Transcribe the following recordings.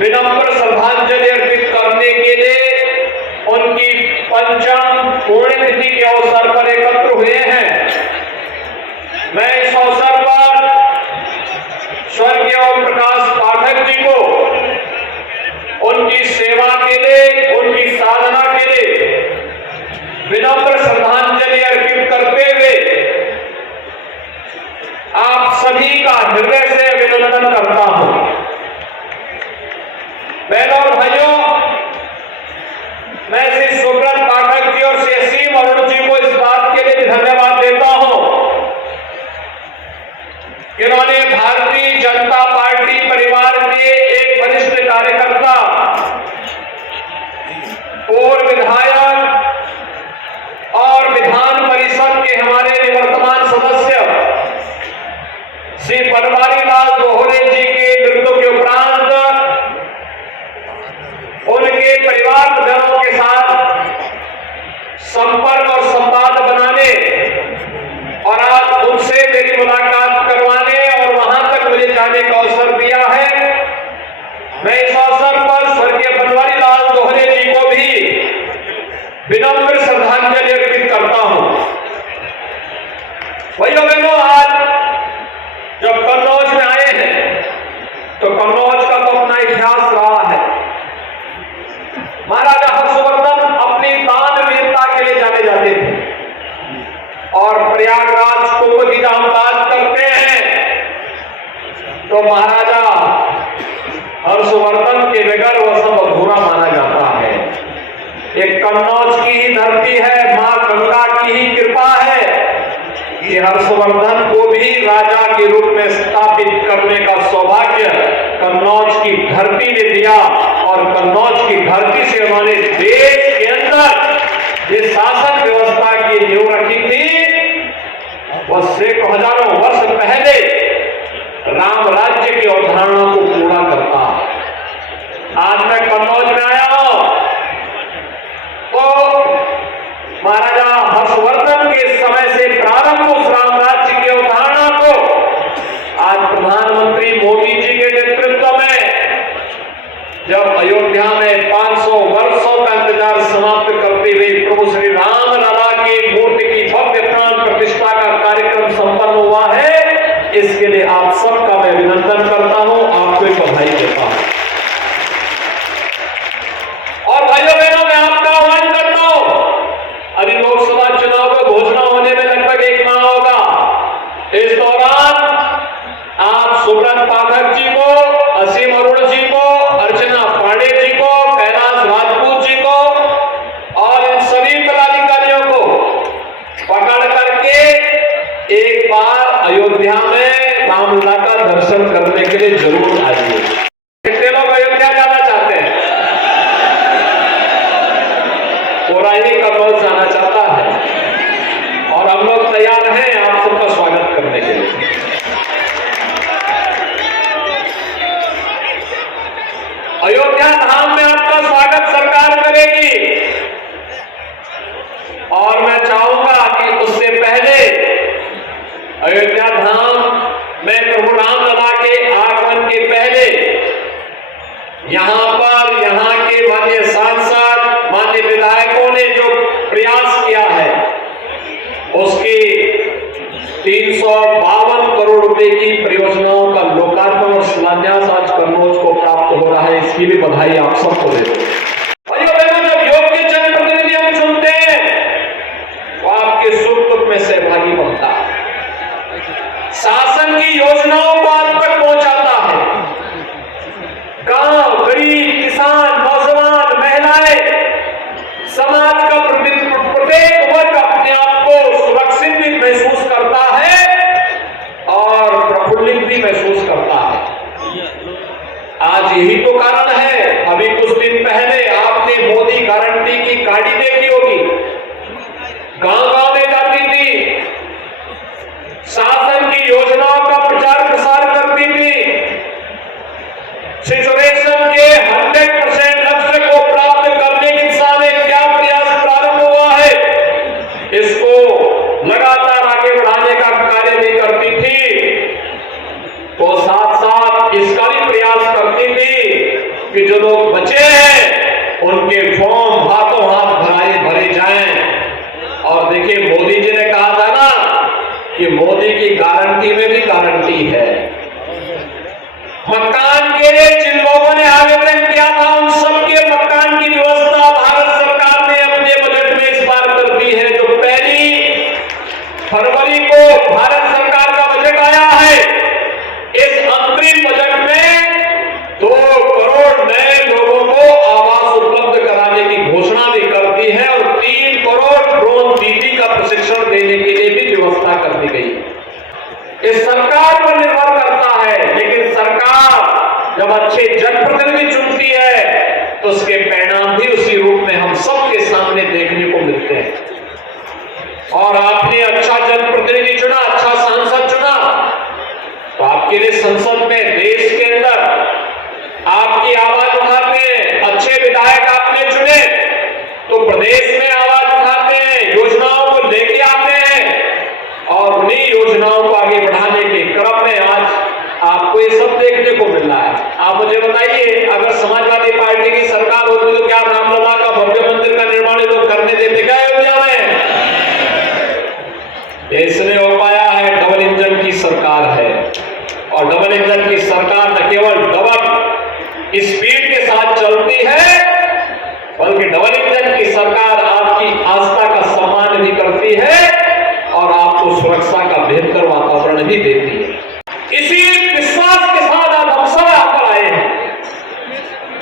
विनम्र श्रद्धांजलि अर्पित करने के लिए उनकी पंचम पुण्यतिथि के अवसर पर एकत्र हुए हैं। मैं इस अवसर पर स्वर्गीय ओम प्रकाश पाठक जी को उनकी सेवा के लिए, उनकी साधना के लिए विनम्र श्रद्धांजलि अर्पित करते हुए आप सभी का हृदय से अभिनंदन करता हूं। बहनों और भाइयों, मैं श्री सुब्रत पाठक जी और श्री असीम अरुण जी को इस बात के लिए भी धन्यवाद देता हूं कि उन्होंने भारतीय जनता पार्टी परिवार के एक वरिष्ठ कार्यकर्ता, पूर्व विधायक और विधान परिषद के हमारे निवर्तमान सदस्य श्री बनवारी लाल दोहरे जी के मृत्यु के उपरांत उनके परिवारजनों के साथ संपर्क और संवाद बनाने और आज उनसे मेरी मुलाकात करवाने और वहां तक मुझे जाने का अवसर दिया है। मैं इस अवसर पर स्वर्गीय बनवारी लाल दोहरे जी को भी विनम्र श्रद्धांजलि अर्पित करता हूं। भाइयों बहनों, आज जब कन्नौज में आए हैं तो कन्नौज का तो अपना इतिहास रहा है। महाराजा हर्षवर्धन अपनी दानवीरता के लिए जाने जाते थे और प्रयागराज कुंभ की जब हम बात करते हैं तो महाराजा हर्षवर्धन के बगैर वह सब अधूरा माना जाता है। एक कन्नौज की ही धरती है, मां गंगा की ही कृपा है कि हर्षवर्धन को भी राजा के रूप में स्थापित करने का सौभाग्य कन्नौज की धरती ने दिया और कन्नौज की धरती से उन्होंने देश के अंदर ये शासन व्यवस्था की नींव रखी थी। वह सैकड़ों हजारों वर्ष पहले राम राज्य की अवधारणा को पूरा करता। आज मैं कन्नौज में आया हूं तो महाराजा हर्षवर्धन के समय से प्रारंभ उस राम राज्य की अवधारणा को आज प्रधानमंत्री मोदी जी के नेतृत्व में जब अयोध्या में 500 वर्षों का इंतजार समाप्त करते हुए प्रभु श्री राम लला की मूर्ति की भव्य प्राण प्रतिष्ठा का कार्यक्रम संपन्न हुआ है, इसके लिए आप सबका मैं अभिनंदन करता हूं, आपको एक बधाई देता हूं। और भाइयों बहनों, मैं आपका आह्वान करता हूं, अभी लोकसभा चुनाव को घोषणा होने में लगभग 1 माह होगा। इस दौरान आप सुब्रत पाठक जी को, असीम अरुण जी को, अर्चना पांडे जी को, कैलाश राजपूत जी को और इन सभी पदाधिकारियों को पकड़ करके एक बार अयोध्या में रामलला का दर्शन करने के लिए जरूर आइए। कितने लोग अयोध्या जाना चाहते हैं? पूरा ही कन्नौज जाना चाहता है और हम लोग तैयार हैं आप सबका स्वागत करने के लिए। अयोध्या धाम में आपका स्वागत सरकार करेगी और मैं चाहूंगा कि उससे पहले अयोध्या धाम में प्रभु रामलला के आगमन के पहले यहां पर यहां के माननीय सांसद, माननीय विधायकों ने जो प्रयास किया है उसकी 352 करोड़ रुपए की परियोजनाओं का लोकार्पण और शिलान्यास आज कन्नौज को प्राप्त हो रहा है, इसकी भी बधाई आप सबको दे दो। भाइयों बहनों, जब योग्य जनप्रतिनिधि हम चुनते हैं तो आपके सुख दुख में सहभागी बनता है, शासन की योजनाओं को आप तक पहुंचाता है। गांव, गरीब, किसान, नौजवान, महिलाएं, समाज का प्रत्येक वर्ग अपने आप को सुरक्षित भी महसूस करता है और प्रफुल्लित भी महसूस करता है। आज यही तो कारण है, अभी कुछ दिन पहले आपने मोदी गारंटी की गाड़ी देखी होगी, गांव-गांव में जाती थी, शासन की योजनाओं का प्रचार प्रसार करती थी, सिचुएशन के 100% लक्ष्य को प्राप्त करने की दिशा में क्या प्रयास प्रारंभ हुआ है, इसको लगातार आगे बढ़ाने का कार्य भी करती थी, तो साथ साथ इसका भी प्रयास करती थी कि जो लोग बचे हैं उनके फॉर्म हाथों हाथ भरे जाएं। और देखिए, मोदी जी ने कहा था ना कि मोदी की गारंटी में भी गारंटी है। मकान के लिए जिन लोगों ने आवेदन किया था उन सबके मकान की व्यवस्था भारत सरकार ने अपने बजट में इस बार कर दी है। जो 1 फरवरी को भारत सरकार का बजट आया है, इस अंतरिम बजट में 2 करोड़ नए लोगों को आवास उपलब्ध कराने की घोषणा भी कर दी है और 3 करोड़ ड्रोन दीदी का प्रशिक्षण देने के लिए भी व्यवस्था कर दी गई। इस सरकार पर निर्भर करता है, लेकिन सरकार जब अच्छे जनप्रतिनिधि चुनती है तो उसके परिणाम भी उसी रूप में हम सबके सामने देखने को मिलते हैं। और आपने अच्छा जनप्रतिनिधि चुना, अच्छा सांसद चुना, तो आपके लिए संसद में, देश के अंदर आपकी आवाज उठाते हैं। अच्छे विधायक आपने चुने तो प्रदेश में आवाज उठाते हैं, योजनाओं को लेके आते हैं और उन्हीं योजनाओं को आगे बढ़ाने के क्रम में आज आपको ये सब देखने को मिल रहा है। आप मुझे बताइए, अगर समाजवादी पार्टी की सरकार होती तो क्या रामलला का भव्य मंदिर का निर्माण लोग करने देते क्या अयोध्या में? इसलिए हो पाया है, डबल इंजन की सरकार है। और डबल इंजन की सरकार न केवल डबल स्पीड के साथ चलती है, बल्कि डबल इंजन की सरकार आपकी आस्था का सम्मान भी करती है और आपको सुरक्षा का बेहतर वातावरण भी देती है। इसी विश्वास के साथ आज हम सब यहां पर आए हैं।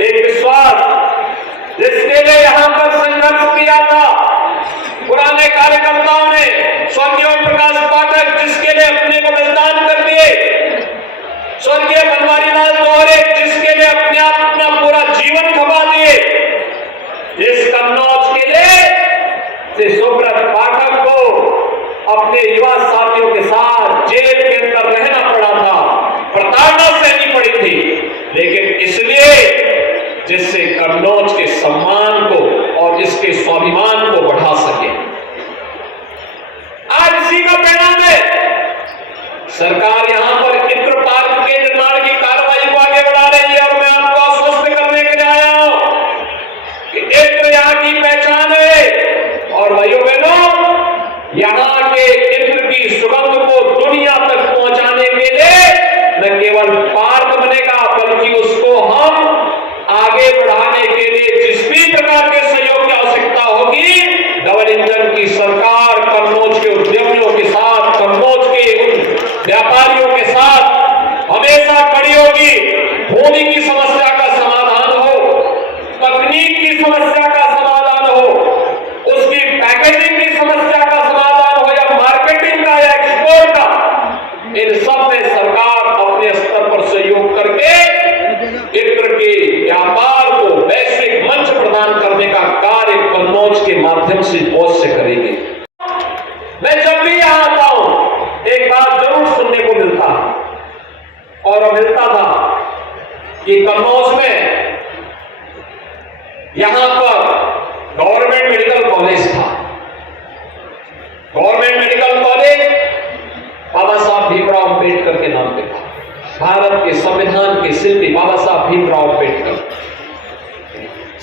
एक विश्वास जिसके लिए यहां पर संघर्ष किया था पुराने कार्यकर्ताओं ने, स्वर्गीय ओम प्रकाश पाठक जिसके लिए अपने को बलिदान कर दिए, स्वर्गीय बनवारी लाल दोहरे जिसके लिए अपना पूरा जीवन खपा दिए, जिस कन्नौज के लिए से सुब्रत पाठक को अपने युवा साथियों के साथ जेल के अंदर रहना पड़ा था, प्रताड़ना सहनी पड़ी थी, लेकिन इसलिए जिससे कन्नौज के सम्मान को और इसके स्वाभिमान को बढ़ा सके। आज इसी का परिणाम है सरकार यहां पर इंद्र पार्क के निर्माण की कार्रवाई को आगे बढ़ा रही है। और मैं आपको आश्वस्त करने के लिए आया हूं कि इंद्र यहां की पहचान है। और भाइयों बहनों, यहां के इंद्र की सुगंध को दुनिया तक पहुंचाने के लिए न केवल पार्क बनेगा, बल्कि उसको हम आगे बढ़ाने के लिए जिस भी प्रकार के सहयोग की आवश्यकता होगी, डबल इंजन की सरकार कन्नौज के उद्यमियों के साथ, कन्नौज के व्यापारियों के साथ हमेशा खड़ी होगी। भूमि की समस्या का समाधान हो, तकनीक की समस्या का समाधान हो, उसकी पैकेजिंग की समस्या का समाधान हो, या मार्केटिंग का या एक्सपोर्ट का, इन सब में सरकार अपने स्तर पर सहयोग करके इत्र के व्यापार को वैश्विक मंच प्रदान करने का कार्य कन्नौज के माध्यम से अवश्य करेंगे। मैं जब भी यहां आता हूं एक बात जरूर सुनने को मिलता था कि कन्नौज में यहां पर गवर्नमेंट मेडिकल कॉलेज था। गवर्नमेंट मेडिकल कॉलेज बाबा साहब भीमराव अंबेडकर के नाम पे था। भारत के संविधान के शिल्पी बाबा साहब भीमराव अंबेडकर।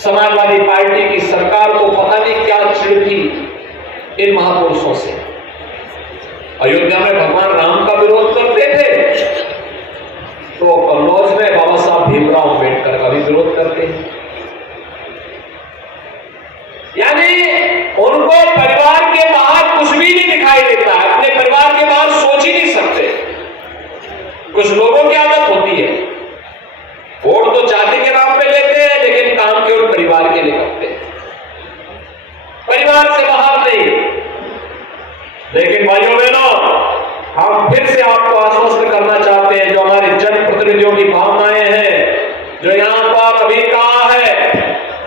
समाजवादी पार्टी की सरकार को पता नहीं क्या चिढ़ थी इन महापुरुषों से। अयोध्या में भगवान राम का विरोध करते थे तो कन्नौज में बाबा साहब भीमराव अंबेडकर का भी विरोध करते हैं। यानी उनको परिवार के बाहर कुछ भी नहीं दिखाई देता है, अपने परिवार के बाहर सोच ही नहीं सकते। कुछ लोगों की आदत होती है, वोट तो जाति के नाम पे लेते हैं, लेकिन काम केवल परिवार के लिए करते हैं, परिवार से बाहर नहीं। लेकिन भाइयों बहनों, हम फिर से आपको आश्वस्त करना चाहते हैं, जो हमारे जनप्रतिनिधियों की भावनाएं हैं, जो यहां पर अभी कहा है,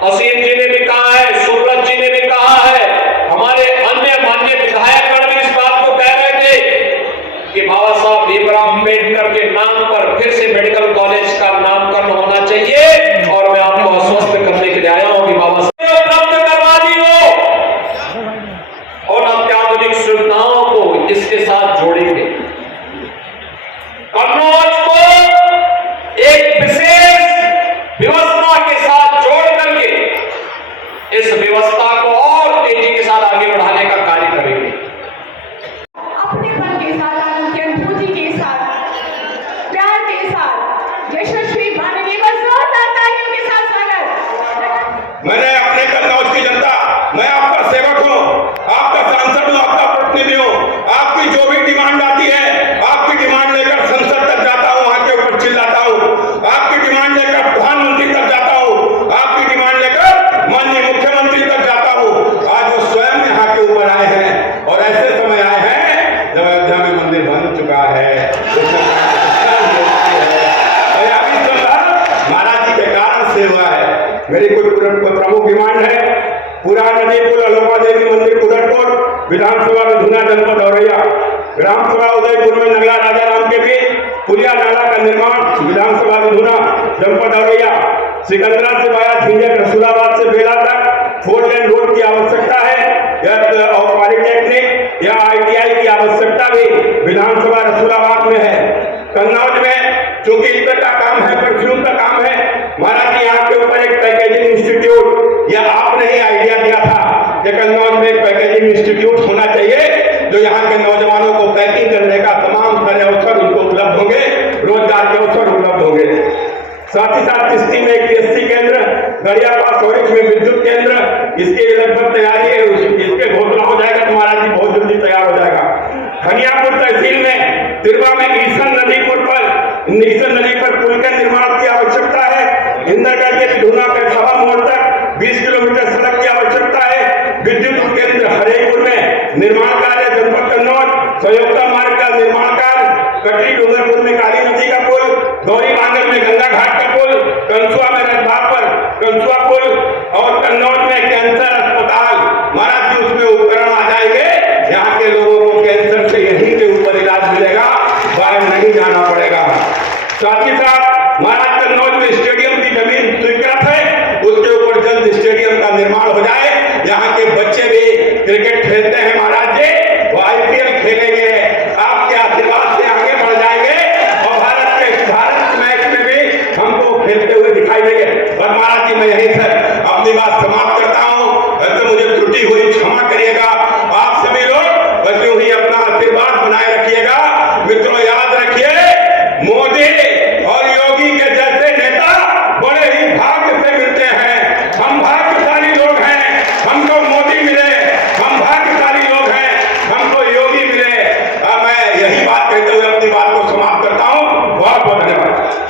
असीम जी ने भी कहा है, सुब्रत जी ने भी कहा है, हमारे अन्य माननीय विधायकगण भी इस बात को कह रहे थे कि बाबा साहब भीमराव अंबेडकर के नाम पर फिर से मेडिकल कॉलेज का नामकरण होना चाहिए। और मैं आपको आश्वस्त करने के लिए आया हूं कि बाबा साहब उपलब्ध करवा दी हो और अत्याधुनिक सुविधाओं को इसके साथ जोड़ेंगे। कन्नौज को एक विशेष व्यवस्था प्रमुख डिमांड है। पूरा नदी पुल अलोपा देवी मंदिर कुदरपुर, विधानसभा विधुना जनपद औरैया, ग्राम सभा उदयपुर में नगला राजा राम के बीच पुलिया नाला का निर्माण, विधानसभा विधुना जनपद औरैया, सिकंदरा से वाया झिंझट रसूलाबाद से बेला तक 4 लेन रोड की आवश्यकता है। और पॉलिटेक्निक या ITI की आवश्यकता भी विधानसभा रसूलाबाद में है। कन्नौज में चूंकि इतर का काम है, परफ्यूम का काम है, महाराज जी यहाँ के ऊपर एक पैकेजिंग इंस्टीट्यूट, या आपने ही आइडिया दिया था कि कन्नौज में एक पैकेजिंग इंस्टीट्यूट होना चाहिए, जो यहाँ के नौजवानों को पैकिंग करने का तमाम सारे अवसर उनको उपलब्ध होंगे, रोजगार के अवसर उपलब्ध होंगे। साथ ही साथ चिश्ती में एक PSC केंद्र, गड़ियापास औरिच में विद्युत केंद्र, इसकी लगभग तैयारी है, इसके घोषणा हो जाएगा तो महाराज जी बहुत जल्दी तैयार हो जाएगा। खनियापुर तहसील में तिरवा में ईसन नदी पर पुल के निर्माण की आवश्यकता है। इंदरगढ़ के विधुना के सभा मोड़ तक 20 किलोमीटर सड़क की आवश्यकता है। विद्युत केंद्र हरेपुर में निर्माण कार्य, जनपद कन्नौज संयोक्ता मार्ग का निर्माण कार्य, कटरी डूंगरपुर में काली नदी का पुल, गौरी बांगर में गंगा घाट का पुल, कंसुआ में रजबाग पर कंसुआ पुल, और कन्नौज में कैंसर अस्पताल, महाराज जी उसमें उपकरण आ जाएंगे, यहाँ के लोगों को कैंसर से यहीं के ऊपर इलाज मिलेगा, बाहर नहीं जाना पड़ेगा। साथ ही साथ महाराज कन्नौज में स्टेडियम की जमीन स्वीकृत है, उसके ऊपर जल्द स्टेडियम का निर्माण हो जाए, यहाँ के बच्चे भी क्रिकेट खेलते हैं महाराज जी, वो IPL खेलेंगे, आपके आशीर्वाद से आगे बढ़ जाएंगे और भारत मैच में भी हमको खेलते हुए दिखाई देंगे। और महाराज जी मैं यहीं से अपनी बात समाप्त करता हूँ, वैसे मुझे त्रुटि हुई क्षमा करिएगा। आप सभी लोग बस यूं ही अपना आशीर्वाद बनाए रखिएगा। मित्रों याद रखिए, मोदी और योगी के जैसे नेता बड़े ही भाग्य से मिलते हैं। हम भाग्यशाली लोग हैं, हमको मोदी मिले, हम भाग्यशाली लोग हैं, हमको योगी मिले। मैं यही बात कहते हुए अपनी बात को समाप्त करता हूँ। बहुत बहुत धन्यवाद।